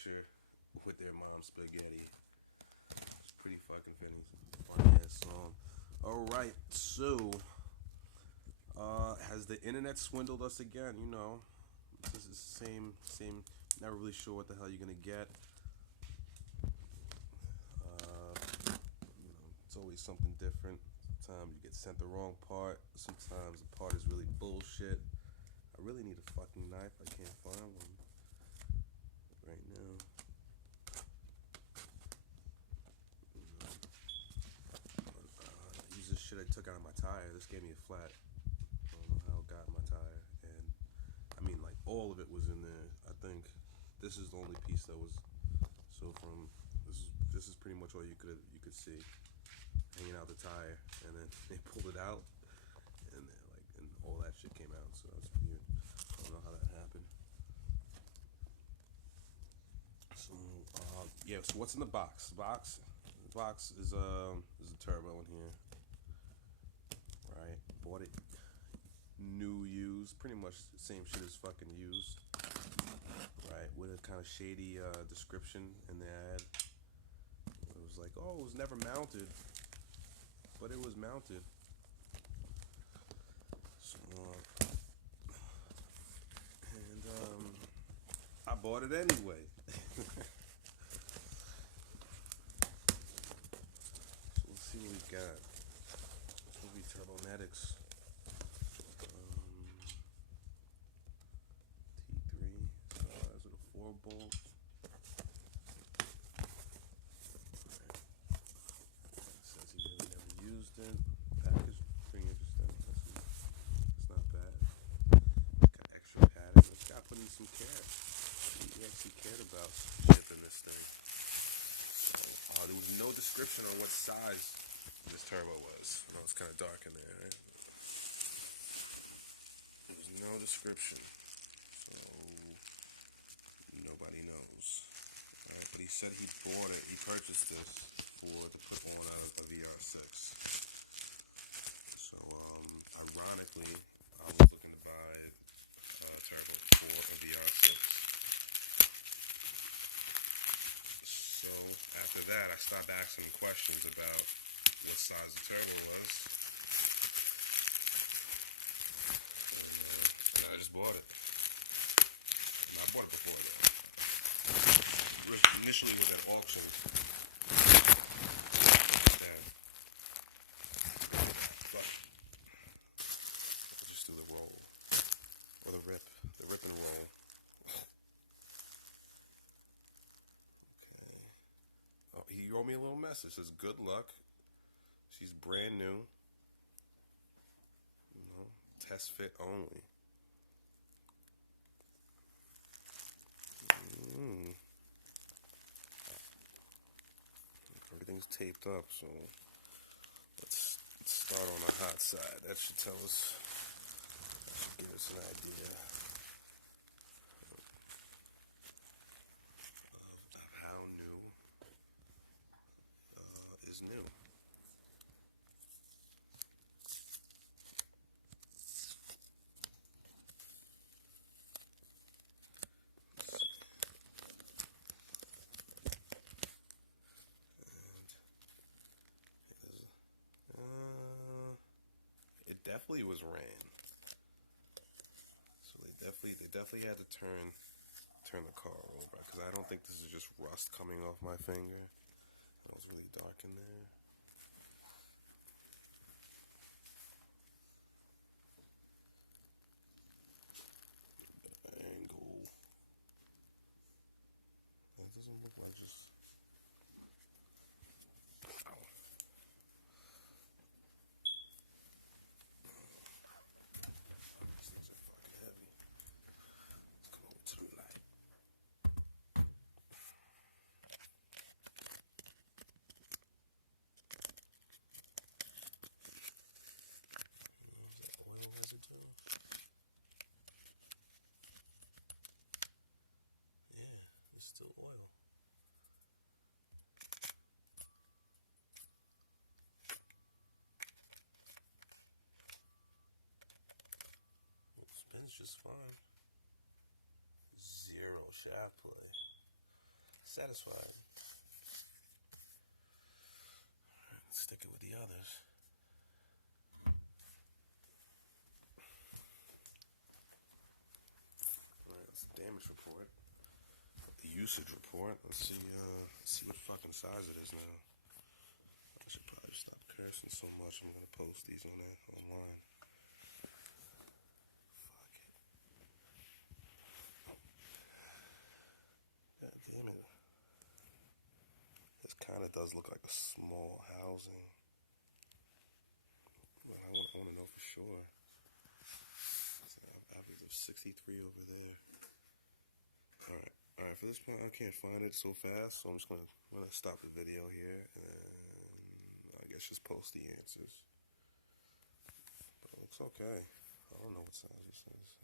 picture with their mom's spaghetti. It's pretty fucking funny ass song. Alright, so has the internet swindled us again? You know, this is the same. Never really sure what the hell you're gonna get. It's always something different. Sometimes you get sent the wrong part. Sometimes the part is really bullshit. I really need a fucking knife. I can't find one right now. I use this shit I took out of my tire. This gave me a flat. I don't know how it got in my tire. And I mean, like, all of it was in there. I think this is the only piece that was. So from this is pretty much all you could see, hanging out the tire, and then they pulled it out, and all that shit came out. So that's weird. I don't know how that happened. So yeah. So what's in the box? The box is a turbo in here. Right. Bought it new, used, pretty much the same shit as fucking used. Right, with a kind of shady description in the ad. It was like, oh, it was never mounted, but it was mounted. So, and I bought it anyway. So let's see what we got. This will be Turbonetics. T3 with a 4-bolt. Package pretty interesting. It's not bad. Got extra padding. This guy put in some care. He actually cared about shipping this thing. So, there was no description on what size this turbo was. I know it's kind of dark in there, right? There was no description. So nobody knows. Alright, but he said he bought it. He purchased this to put on a VR6. So, ironically, I was looking to buy a turbo for a VR6. So, after that, I stopped asking questions about what size the turbo was. And I just bought it. And I bought it before that. Initially, it was at auction. The rip and roll. Okay. Oh, he wrote me a little message. Says, good luck. She's brand new. You know, test fit only. Everything's taped up, so let's start on the hot side. That should tell us. That should give us an idea of how new is new. It definitely was ran. So they definitely had to turn the car over, because I don't think this is just rust coming off my finger. It was really dark in there. Angle. That doesn't look like just. Ow. These things are fucking heavy. Let's come over to the light. Oil residue. Yeah, it's still oil. Spins just fine. Zero shaft play. satisfied. Let's stick it with the others. Alright, that's the damage report. The usage report. Let's see what fucking size it is now. I should probably stop cursing so much. I'm gonna post these online. Fuck it. God damn it. This kind of does look like a small housing. But I want to know for sure. I believe there's 63 over there. Alright, for this point, I can't find it so fast, so I'm gonna stop the video here, and I guess just post the answers. But it looks okay. I don't know what size this is.